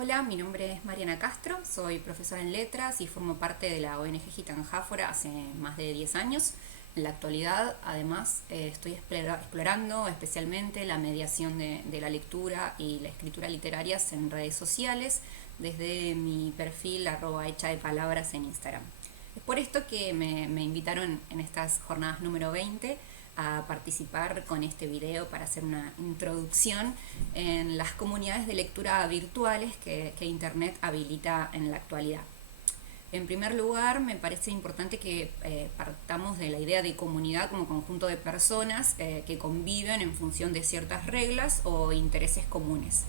Hola, mi nombre es Mariana Castro, soy profesora en letras y formo parte de la ONG Gitanjáfora hace más de 10 años. En la actualidad, además, estoy explorando especialmente la mediación de la lectura y la escritura literarias en redes sociales desde mi perfil @hecha de palabras en Instagram. Es por esto que me invitaron en estas jornadas número 20 a participar con este video para hacer una introducción en las comunidades de lectura virtuales que Internet habilita en la actualidad. En primer lugar, me parece importante que partamos de la idea de comunidad como conjunto de personas que conviven en función de ciertas reglas o intereses comunes.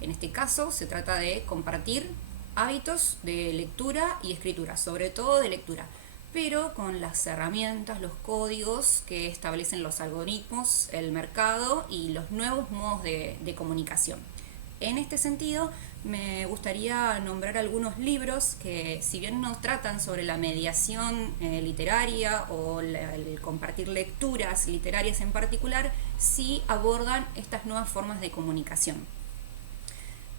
En este caso, se trata de compartir hábitos de lectura y escritura, sobre todo de lectura, pero con las herramientas, los códigos que establecen los algoritmos, el mercado y los nuevos modos de comunicación. En este sentido, me gustaría nombrar algunos libros que, si bien no tratan sobre la mediación literaria o el compartir lecturas literarias en particular, sí abordan estas nuevas formas de comunicación.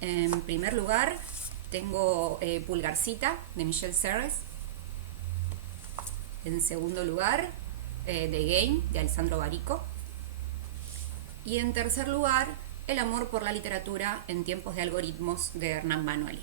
En primer lugar, tengo Pulgarcita, de Michel Serres. En segundo lugar, The Game, de Alessandro Barico. Y en tercer lugar, El amor por la literatura en tiempos de algoritmos, de Hernán Manuel.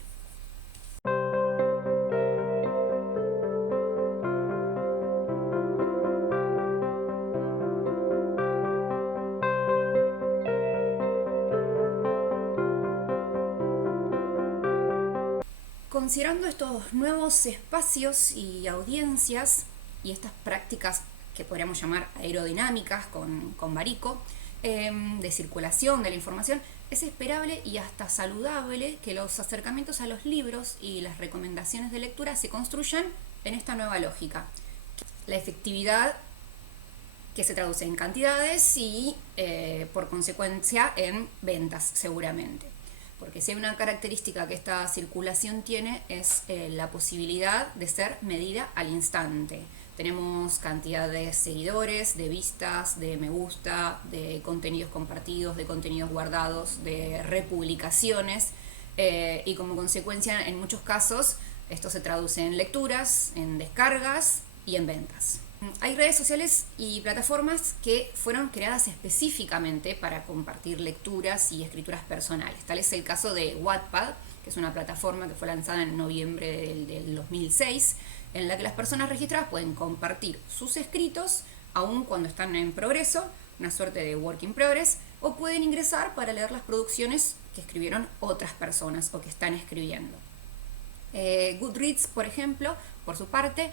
Considerando estos nuevos espacios y audiencias y estas prácticas que podríamos llamar aerodinámicas con Barico, de circulación de la información, es esperable y hasta saludable que los acercamientos a los libros y las recomendaciones de lectura se construyan en esta nueva lógica. La efectividad que se traduce en cantidades y por consecuencia en ventas seguramente. Porque si hay una característica que esta circulación tiene es la posibilidad de ser medida al instante. Tenemos cantidad de seguidores, de vistas, de me gusta, de contenidos compartidos, de contenidos guardados, de republicaciones y como consecuencia en muchos casos esto se traduce en lecturas, en descargas y en ventas. Hay redes sociales y plataformas que fueron creadas específicamente para compartir lecturas y escrituras personales. Tal es el caso de Wattpad, que es una plataforma que fue lanzada en noviembre del 2006, en la que las personas registradas pueden compartir sus escritos, aun cuando están en progreso, una suerte de work in progress, o pueden ingresar para leer las producciones que escribieron otras personas o que están escribiendo. Goodreads, por ejemplo, por su parte,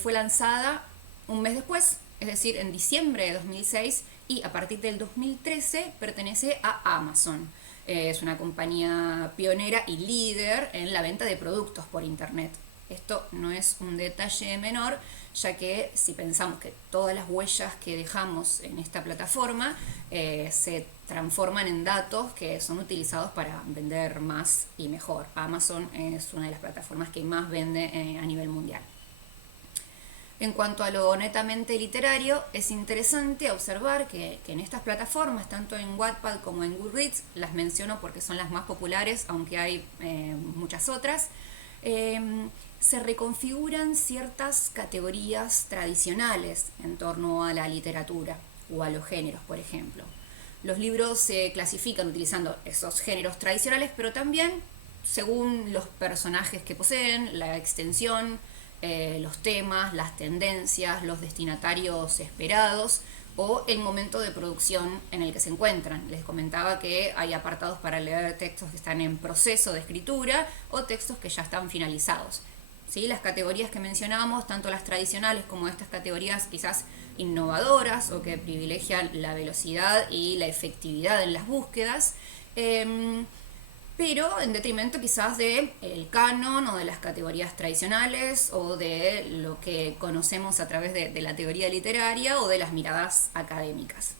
fue lanzada un mes después, es decir, en diciembre de 2006, y a partir del 2013 pertenece a Amazon. Es una compañía pionera y líder en la venta de productos por internet. Esto no es un detalle menor, ya que si pensamos que todas las huellas que dejamos en esta plataforma se transforman en datos que son utilizados para vender más y mejor. Amazon es una de las plataformas que más vende a nivel mundial. En cuanto a lo netamente literario, es interesante observar que en estas plataformas, tanto en Wattpad como en Goodreads, las menciono porque son las más populares, aunque hay muchas otras, se reconfiguran ciertas categorías tradicionales en torno a la literatura o a los géneros, por ejemplo. Los libros se clasifican utilizando esos géneros tradicionales, pero también según los personajes que poseen, la extensión, los temas, las tendencias, los destinatarios esperados o el momento de producción en el que se encuentran. Les comentaba que hay apartados para leer textos que están en proceso de escritura o textos que ya están finalizados. ¿Sí? Las categorías que mencionábamos, tanto las tradicionales como estas categorías quizás innovadoras o que privilegian la velocidad y la efectividad en las búsquedas, pero en detrimento quizás del canon o de las categorías tradicionales o de lo que conocemos a través de la teoría literaria o de las miradas académicas.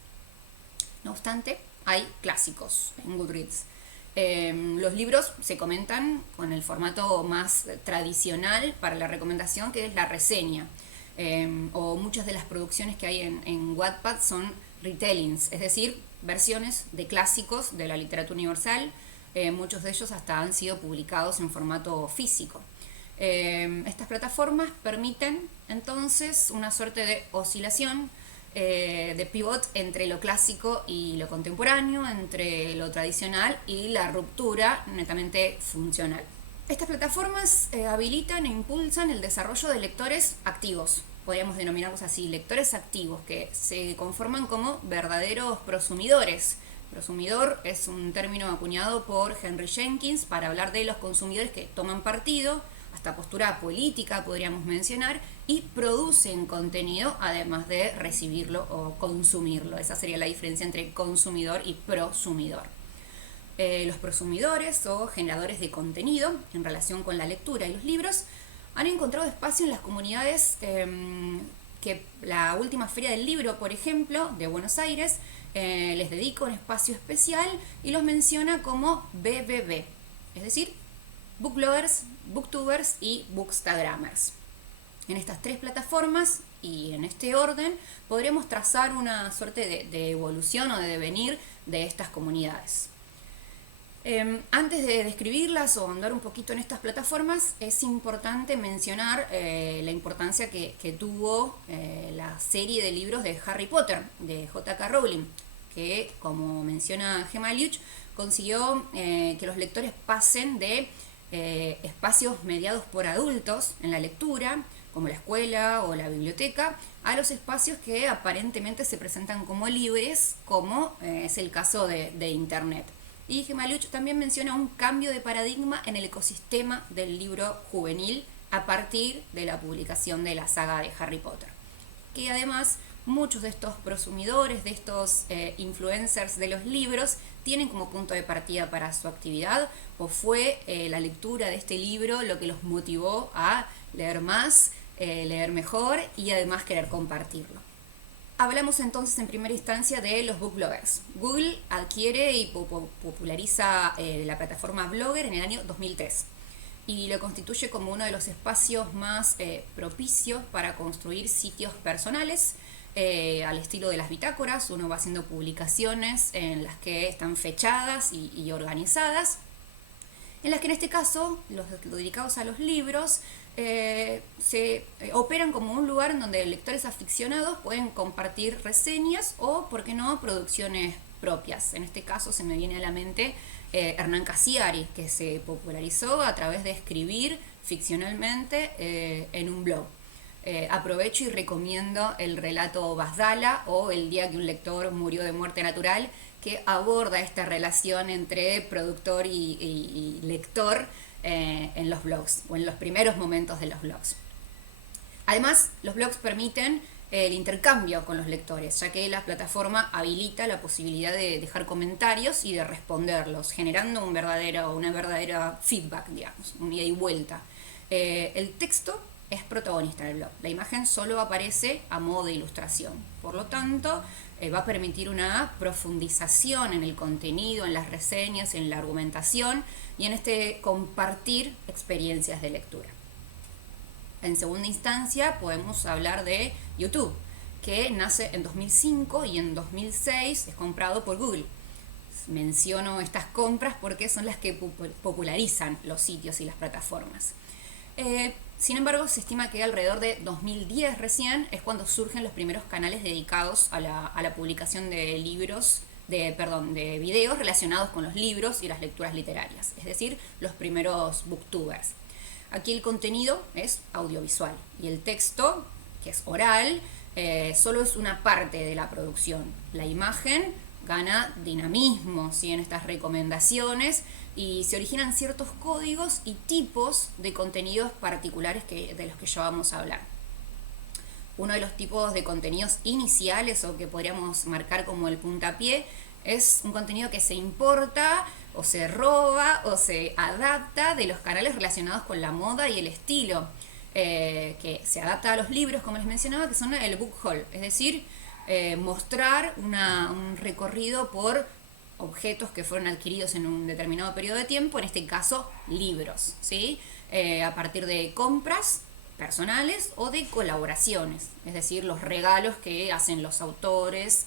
No obstante, hay clásicos en Goodreads. Los libros se comentan con el formato más tradicional para la recomendación, que es la reseña. O muchas de las producciones que hay en Wattpad son retellings, es decir, versiones de clásicos de la literatura universal, muchos de ellos hasta han sido publicados en formato físico. Estas plataformas permiten entonces una suerte de oscilación, de pivot entre lo clásico y lo contemporáneo, entre lo tradicional y la ruptura netamente funcional. Estas plataformas habilitan e impulsan el desarrollo de lectores activos, podríamos denominarlos así, lectores activos, que se conforman como verdaderos prosumidores. Prosumidor es un término acuñado por Henry Jenkins para hablar de los consumidores que toman partido, hasta postura política podríamos mencionar, y producen contenido además de recibirlo o consumirlo. Esa sería la diferencia entre consumidor y prosumidor. Los prosumidores o generadores de contenido en relación con la lectura y los libros han encontrado espacio en las comunidades que la última Feria del Libro, por ejemplo, de Buenos Aires, les dedica un espacio especial y los menciona como BBB, es decir, Bookbloggers, Booktubers y Bookstagrammers. En estas tres plataformas y en este orden podremos trazar una suerte de evolución o de devenir de estas comunidades. Antes de describirlas o andar un poquito en estas plataformas, es importante mencionar la importancia que tuvo la serie de libros de Harry Potter, de J.K. Rowling, que, como menciona Gemma Liuch, consiguió que los lectores pasen de espacios mediados por adultos en la lectura, como la escuela o la biblioteca, a los espacios que aparentemente se presentan como libres, como es el caso de Internet. Y Gemma Liuch también menciona un cambio de paradigma en el ecosistema del libro juvenil a partir de la publicación de la saga de Harry Potter. Que además muchos de estos prosumidores, de estos influencers de los libros, tienen como punto de partida para su actividad, o fue la lectura de este libro lo que los motivó a leer más, leer mejor y además querer compartirlo. Hablamos entonces en primera instancia de los bookbloggers. Google adquiere y populariza la plataforma Blogger en el año 2003 y lo constituye como uno de los espacios más propicios para construir sitios personales al estilo de las bitácoras. Uno va haciendo publicaciones en las que están fechadas y organizadas, en las que en este caso los dedicados a los libros se operan como un lugar en donde lectores aficionados pueden compartir reseñas o, por qué no, producciones propias. En este caso se me viene a la mente Hernán Cassiari, que se popularizó a través de escribir ficcionalmente en un blog. Aprovecho y recomiendo el relato Basdala o El día que un lector murió de muerte natural, que aborda esta relación entre productor y lector en los blogs o en los primeros momentos de los blogs. Además, los blogs permiten el intercambio con los lectores, ya que la plataforma habilita la posibilidad de dejar comentarios y de responderlos, generando una verdadera feedback, digamos, un ida y vuelta. El texto es protagonista del blog, la imagen solo aparece a modo de ilustración, por lo tanto va a permitir una profundización en el contenido, en las reseñas, en la argumentación y en este compartir experiencias de lectura. En segunda instancia podemos hablar de YouTube, que nace en 2005 y en 2006 es comprado por Google. Menciono estas compras porque son las que popularizan los sitios y las plataformas. Sin embargo, se estima que alrededor de 2010 recién es cuando surgen los primeros canales dedicados a la publicación de de videos relacionados con los libros y las lecturas literarias, es decir, los primeros booktubers. Aquí el contenido es audiovisual y el texto, que es oral, solo es una parte de la producción. La imagen gana dinamismo, ¿sí?, en estas recomendaciones, y se originan ciertos códigos y tipos de contenidos particulares de los que ya vamos a hablar. Uno de los tipos de contenidos iniciales, o que podríamos marcar como el puntapié, es un contenido que se importa o se roba o se adapta de los canales relacionados con la moda y el estilo, que se adapta a los libros, como les mencionaba, que son el book haul, es decir, mostrar un recorrido por objetos que fueron adquiridos en un determinado periodo de tiempo, en este caso libros, ¿sí? A partir de compras personales o de colaboraciones, es decir, los regalos que hacen los autores,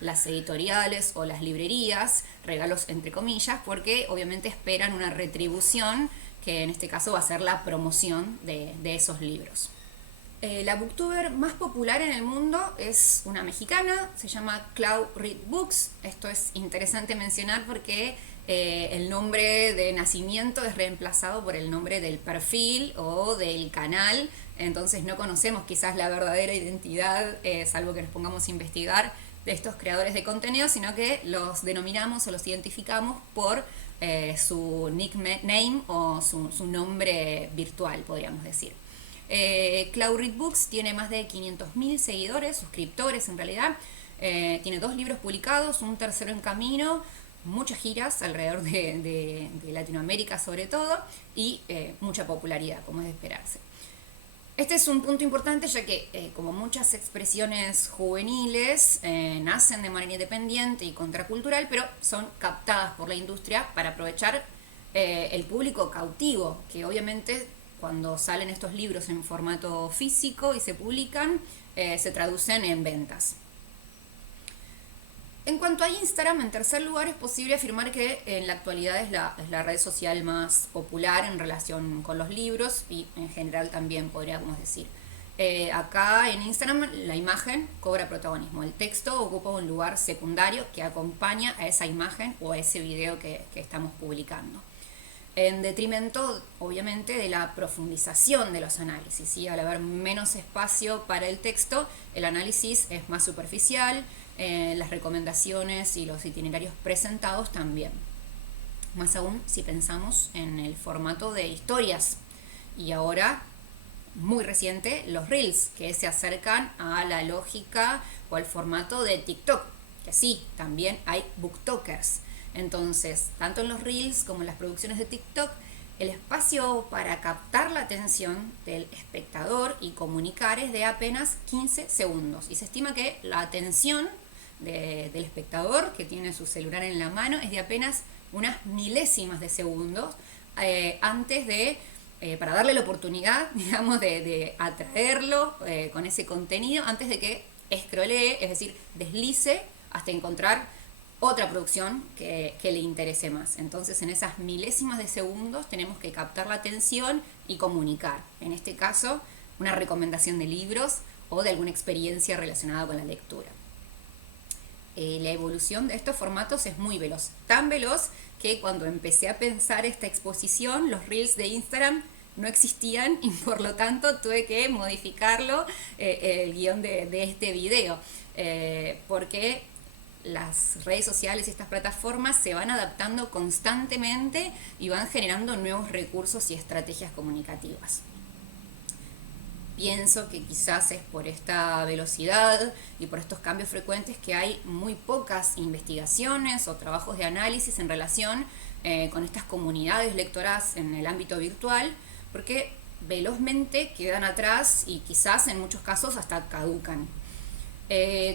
las editoriales o las librerías, regalos entre comillas, porque obviamente esperan una retribución que en este caso va a ser la promoción de esos libros. La booktuber más popular en el mundo es una mexicana, se llama Clau Read Books. Esto es interesante mencionar porque el nombre de nacimiento es reemplazado por el nombre del perfil o del canal, entonces no conocemos quizás la verdadera identidad, salvo que nos pongamos a investigar, de estos creadores de contenido, sino que los denominamos o los identificamos por su nickname o su nombre virtual, podríamos decir. Clau Read Books tiene más de 500.000 seguidores, suscriptores en realidad. Tiene 2 libros publicados, un tercero en camino, muchas giras alrededor de Latinoamérica sobre todo, y mucha popularidad, como es de esperarse. Este es un punto importante, ya que como muchas expresiones juveniles nacen de manera independiente y contracultural, pero son captadas por la industria para aprovechar el público cautivo, que obviamente cuando salen estos libros en formato físico y se publican, se traducen en ventas. En cuanto a Instagram, en tercer lugar, es posible afirmar que en la actualidad es la red social más popular en relación con los libros y en general también podríamos decir. Acá en Instagram la imagen cobra protagonismo, el texto ocupa un lugar secundario que acompaña a esa imagen o a ese video que estamos publicando, en detrimento obviamente de la profundización de los análisis, ¿sí? Al haber menos espacio para el texto, el análisis es más superficial, las recomendaciones y los itinerarios presentados también. Más aún si pensamos en el formato de historias. Y ahora, muy reciente, los Reels, que se acercan a la lógica o al formato de TikTok, que sí, también hay booktokers. Entonces, tanto en los Reels como en las producciones de TikTok, el espacio para captar la atención del espectador y comunicar es de apenas 15 segundos. Y se estima que la atención del espectador que tiene su celular en la mano es de apenas unas milésimas de segundos antes de, para darle la oportunidad, digamos, de atraerlo con ese contenido antes de que scrollee, es decir, deslice hasta encontrar otra producción que le interese más. Entonces, en esas milésimas de segundos tenemos que captar la atención y comunicar. En este caso, una recomendación de libros o de alguna experiencia relacionada con la lectura. La evolución de estos formatos es muy veloz. Tan veloz que cuando empecé a pensar esta exposición, los Reels de Instagram no existían y por lo tanto tuve que modificarlo, el guión de este video. Porque las redes sociales y estas plataformas se van adaptando constantemente y van generando nuevos recursos y estrategias comunicativas. Pienso que quizás es por esta velocidad y por estos cambios frecuentes que hay muy pocas investigaciones o trabajos de análisis en relación con estas comunidades lectoras en el ámbito virtual, porque velozmente quedan atrás y quizás en muchos casos hasta caducan.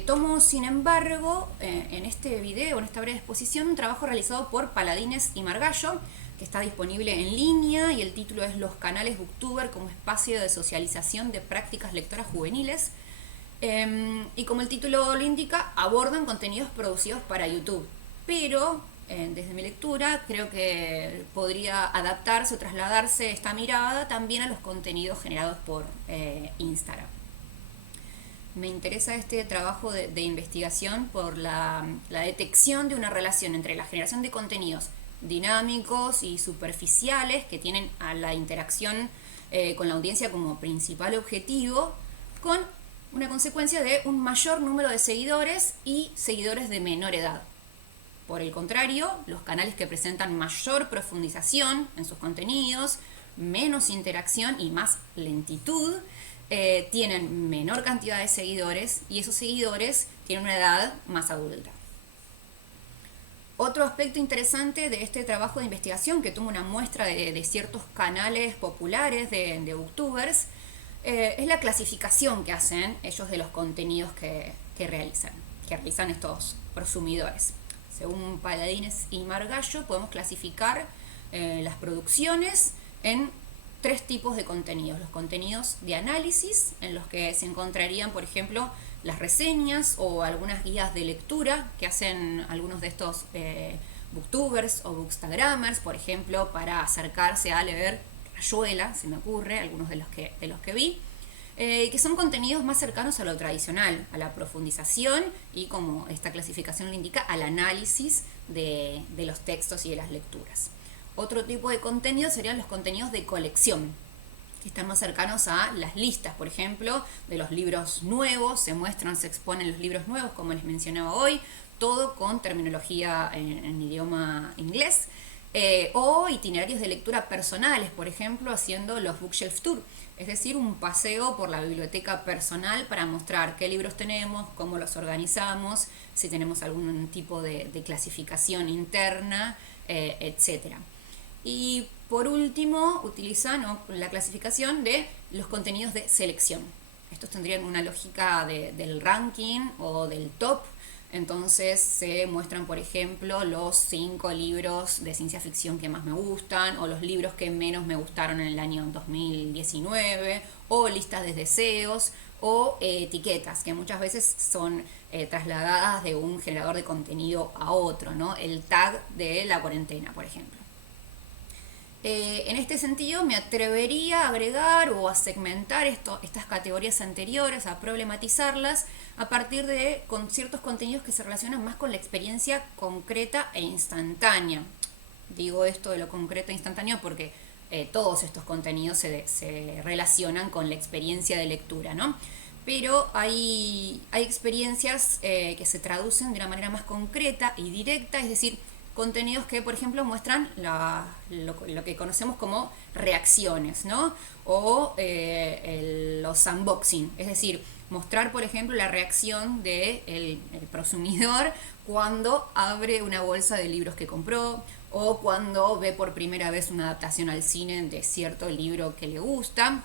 Tomo, sin embargo, en este video, en esta breve exposición, un trabajo realizado por Paladines y Margallo, que está disponible en línea y el título es Los canales Booktuber como espacio de socialización de prácticas lectoras juveniles. Y como el título lo indica, abordan contenidos producidos para YouTube, pero desde mi lectura creo que podría adaptarse o trasladarse esta mirada también a los contenidos generados por Instagram. Me interesa este trabajo de investigación por la detección de una relación entre la generación de contenidos dinámicos y superficiales que tienen a la interacción con la audiencia como principal objetivo, con una consecuencia de un mayor número de seguidores y seguidores de menor edad. Por el contrario, los canales que presentan mayor profundización en sus contenidos, menos interacción y más lentitud, tienen menor cantidad de seguidores y esos seguidores tienen una edad más adulta. Otro aspecto interesante de este trabajo de investigación, que toma una muestra de ciertos canales populares de booktubers, es la clasificación que hacen ellos de los contenidos que realizan estos prosumidores. Según Paladines y Margallo, podemos clasificar las producciones en tres tipos de contenidos. Los contenidos de análisis, en los que se encontrarían, por ejemplo, las reseñas o algunas guías de lectura que hacen algunos de estos booktubers o bookstagrammers, por ejemplo, para acercarse a leer Rayuela, se me ocurre, algunos de los que vi, que son contenidos más cercanos a lo tradicional, a la profundización y, como esta clasificación lo indica, al análisis de los textos y de las lecturas. Otro tipo de contenido serían los contenidos de colección, que están más cercanos a las listas, por ejemplo, de los libros nuevos, se muestran, se exponen los libros nuevos, como les mencionaba hoy, todo con terminología en idioma inglés, o itinerarios de lectura personales, por ejemplo, haciendo los bookshelf tour, es decir, un paseo por la biblioteca personal para mostrar qué libros tenemos, cómo los organizamos, si tenemos algún tipo de clasificación interna, etc. Y por último, utilizan la clasificación de los contenidos de selección. Estos tendrían una lógica del ranking o del top. Entonces se muestran, por ejemplo, los 5 libros de ciencia ficción que más me gustan, o los libros que menos me gustaron en el año 2019, o listas de deseos, o etiquetas, que muchas veces son trasladadas de un generador de contenido a otro, ¿no? El tag de la cuarentena, por ejemplo. En este sentido me atrevería a agregar o a segmentar estas categorías anteriores, a problematizarlas a partir de ciertos contenidos que se relacionan más con la experiencia concreta e instantánea. Digo esto de lo concreto e instantáneo porque todos estos contenidos se relacionan con la experiencia de lectura, ¿no? Pero hay experiencias que se traducen de una manera más concreta y directa, es decir, contenidos que, por ejemplo, muestran lo que conocemos como reacciones, ¿no? O los unboxing, es decir, mostrar, por ejemplo, la reacción del prosumidor cuando abre una bolsa de libros que compró, o cuando ve por primera vez una adaptación al cine de cierto libro que le gusta,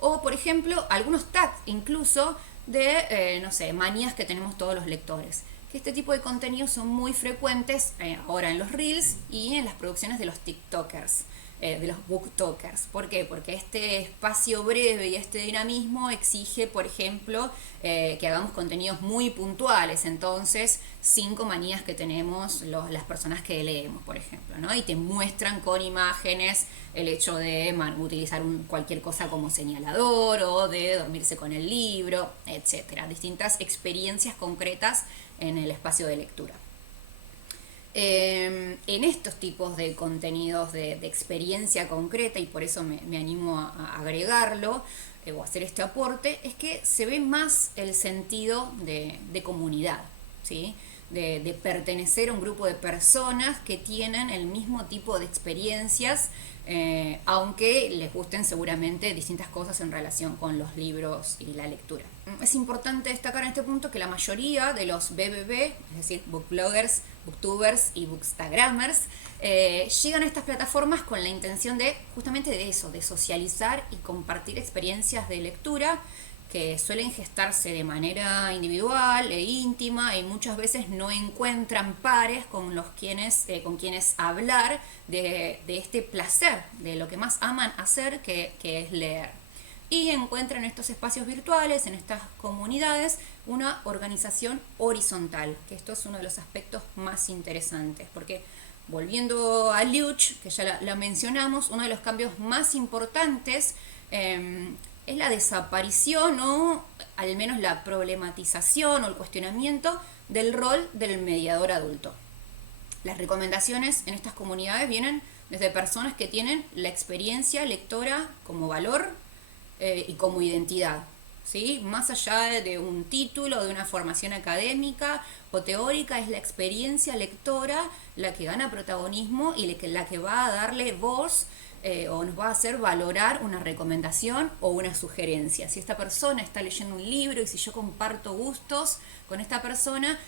o, por ejemplo, algunos tags incluso de, no sé, manías que tenemos todos los lectores. Que este tipo de contenidos son muy frecuentes ahora en los Reels y en las producciones de los TikTokers, de los booktokers. ¿Por qué? Porque este espacio breve y este dinamismo exige, por ejemplo, que hagamos contenidos muy puntuales. Entonces, 5 manías que tenemos las personas que leemos, por ejemplo, ¿no? Y te muestran con imágenes el hecho de utilizar cualquier cosa como señalador, o de dormirse con el libro, etcétera. Distintas experiencias concretas en el espacio de lectura. En estos tipos de contenidos de experiencia concreta, y por eso me animo a agregarlo o hacer este aporte, es que se ve más el sentido de comunidad, ¿sí? De pertenecer a un grupo de personas que tienen el mismo tipo de experiencias, aunque les gusten seguramente distintas cosas en relación con los libros y la lectura. Es importante destacar en este punto que la mayoría de los BBB, es decir, bookbloggers, booktubers y bookstagrammers, llegan a estas plataformas con la intención de justamente de eso, de socializar y compartir experiencias de lectura que suelen gestarse de manera individual e íntima, y muchas veces no encuentran pares con quienes hablar de este placer, de lo que más aman hacer, que es leer. Y encuentran en estos espacios virtuales, en estas comunidades, una organización horizontal, que esto es uno de los aspectos más interesantes, porque volviendo a Luch, que ya la mencionamos, uno de los cambios más importantes es la desaparición, o al menos la problematización o el cuestionamiento del rol del mediador adulto. Las recomendaciones en estas comunidades vienen desde personas que tienen la experiencia lectora como valor y como identidad, ¿sí? Más allá de un título, de una formación académica o teórica, es la experiencia lectora la que gana protagonismo y la que va a darle voz o nos va a hacer valorar una recomendación o una sugerencia. Si esta persona está leyendo un libro y si yo comparto gustos con esta persona,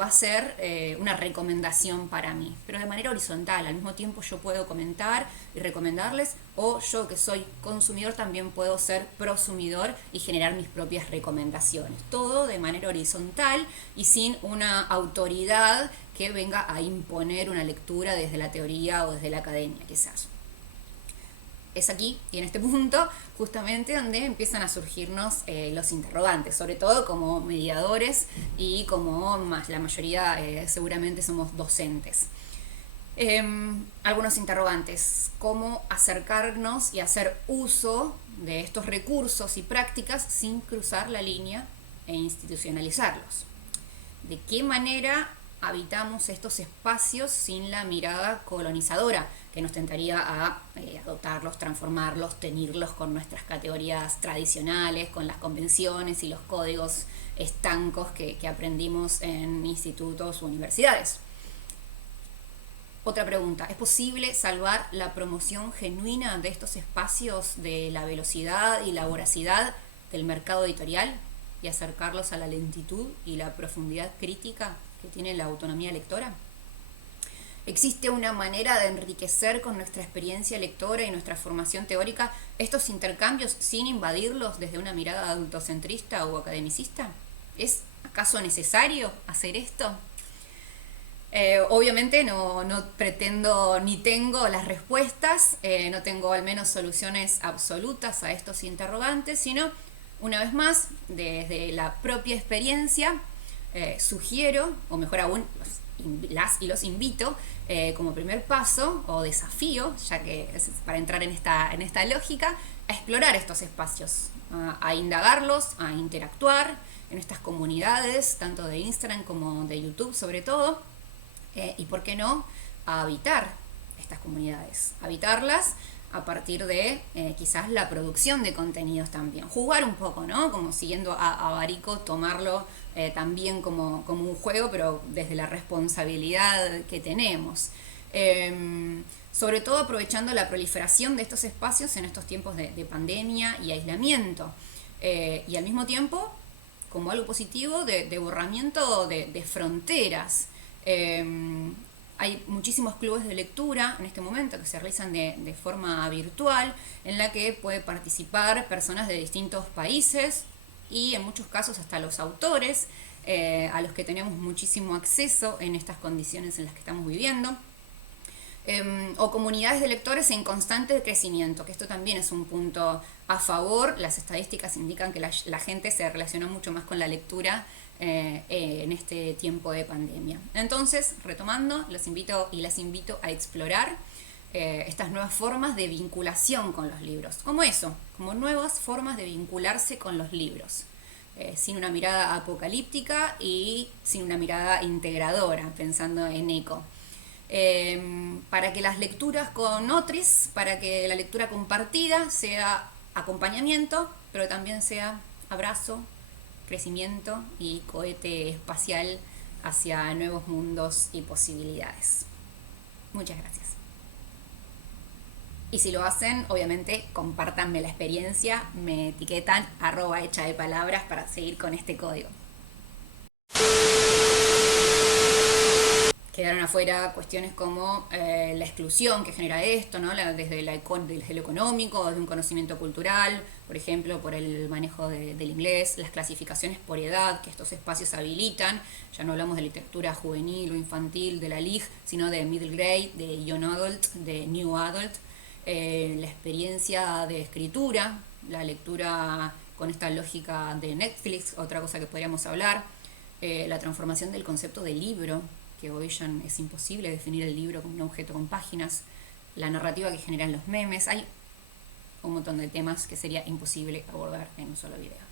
va a ser una recomendación para mí, pero de manera horizontal. Al mismo tiempo yo puedo comentar y recomendarles, o yo que soy consumidor también puedo ser prosumidor y generar mis propias recomendaciones. Todo de manera horizontal y sin una autoridad que venga a imponer una lectura desde la teoría o desde la academia, quizás. Es aquí y en este punto justamente donde empiezan a surgirnos los interrogantes, sobre todo como mediadores y como más la mayoría seguramente somos docentes. Algunos interrogantes, cómo acercarnos y hacer uso de estos recursos y prácticas sin cruzar la línea e institucionalizarlos. ¿De qué manera habitamos estos espacios sin la mirada colonizadora que nos tentaría a adoptarlos, transformarlos, teñirlos con nuestras categorías tradicionales, con las convenciones y los códigos estancos que aprendimos en institutos u universidades? Otra pregunta, ¿es posible salvar la promoción genuina de estos espacios de la velocidad y la voracidad del mercado editorial y acercarlos a la lentitud y la profundidad crítica que tiene la autonomía lectora? ¿Existe una manera de enriquecer con nuestra experiencia lectora y nuestra formación teórica estos intercambios sin invadirlos desde una mirada adultocentrista o academicista? ¿Es acaso necesario hacer esto? Obviamente no pretendo ni tengo las respuestas, no tengo al menos soluciones absolutas a estos interrogantes, sino, una vez más, desde la propia experiencia, sugiero, o mejor aún, las y los invito, como primer paso o desafío, ya que es para entrar en esta lógica, a explorar estos espacios, a indagarlos, a interactuar en estas comunidades, tanto de Instagram como de YouTube sobre todo, y por qué no, a habitar estas comunidades, habitarlas a partir de quizás la producción de contenidos también, jugar un poco, ¿no? Como siguiendo a Barico, tomarlo también como un juego, pero desde la responsabilidad que tenemos. Sobre todo aprovechando la proliferación de estos espacios en estos tiempos de pandemia y aislamiento, y al mismo tiempo como algo positivo de borramiento de fronteras. Hay muchísimos clubes de lectura en este momento que se realizan de forma virtual, en la que puede participar personas de distintos países y en muchos casos hasta los autores, a los que tenemos muchísimo acceso en estas condiciones en las que estamos viviendo. O comunidades de lectores en constante crecimiento, que esto también es un punto a favor. Las estadísticas indican que la gente se relaciona mucho más con la lectura en este tiempo de pandemia. Entonces, retomando, los invito y las invito a explorar estas nuevas formas de vinculación con los libros, como eso, como nuevas formas de vincularse con los libros, sin una mirada apocalíptica y sin una mirada integradora, pensando en eco. Para que las lecturas con otros, para que la lectura compartida sea acompañamiento, pero también sea abrazo, crecimiento y cohete espacial hacia nuevos mundos y posibilidades. Muchas gracias. Y si lo hacen, obviamente, compártanme la experiencia, me etiquetan @hechadepalabras para seguir con este código. Quedaron afuera cuestiones como la exclusión que genera esto, ¿no? Desde lo económico, desde un conocimiento cultural, por ejemplo, por el manejo del inglés, las clasificaciones por edad que estos espacios habilitan. Ya no hablamos de literatura juvenil o infantil, de la LIG, sino de middle grade, de young adult, de new adult. La experiencia de escritura, la lectura con esta lógica de Netflix, otra cosa que podríamos hablar. La transformación del concepto de libro, que hoy ya es imposible definir el libro como un objeto con páginas, la narrativa que generan los memes. Hay un montón de temas que sería imposible abordar en un solo video.